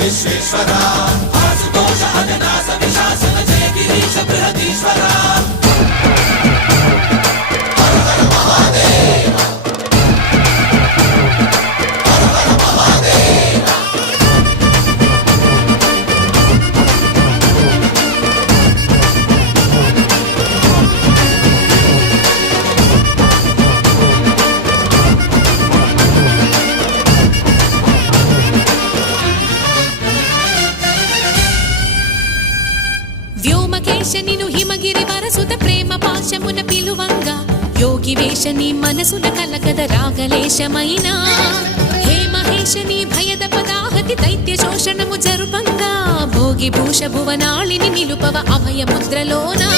విశ్వేశ్వర ఆశుతోష అజనాశ విశాసన జయ గిరీశ బృహదీశ్వర హర హర మహాదేవ హర హర మహాదేవ వ్యోమకేశనిను హిమగిరి వరసుత ప్రేమ పాశమున పిలువంగా యోగి వేషని మనసున కలగద రాగలేశమైన హే మహేశని భయద పదాహతి దైత్య శోషణము జరుపంగా భోగి భూష భువనాళిని నిలుపవ అభయ ముద్రలోనా